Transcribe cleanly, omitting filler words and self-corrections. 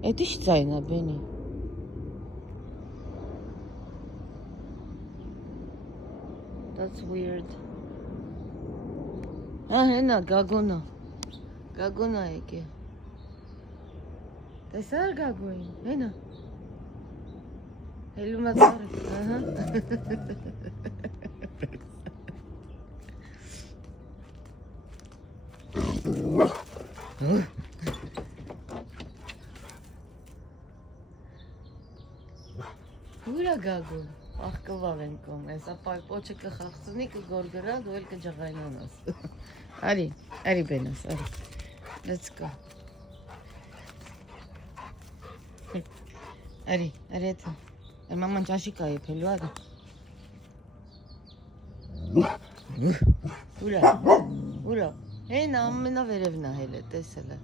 Էդ ի՞նչ ձայն է, Բենի։ That's weird. Հենա, գագոնա։ Գագոնա եկե։ Տեսար գագոին, հենա։ Հելում է ծառը, ահա։ Ուրա գագոն, աղկվավ են կոմ, եսա պոչը կխաղցնի, կգորգրա, դու էլ կջղայնանաս։ Արի, արի բենաս, արի, let's go։ Արի, արի էթը, մաման ճաշի կա եփելու, արի։ Ուրա, հեն ամենավերևն է հել է, տեսել է։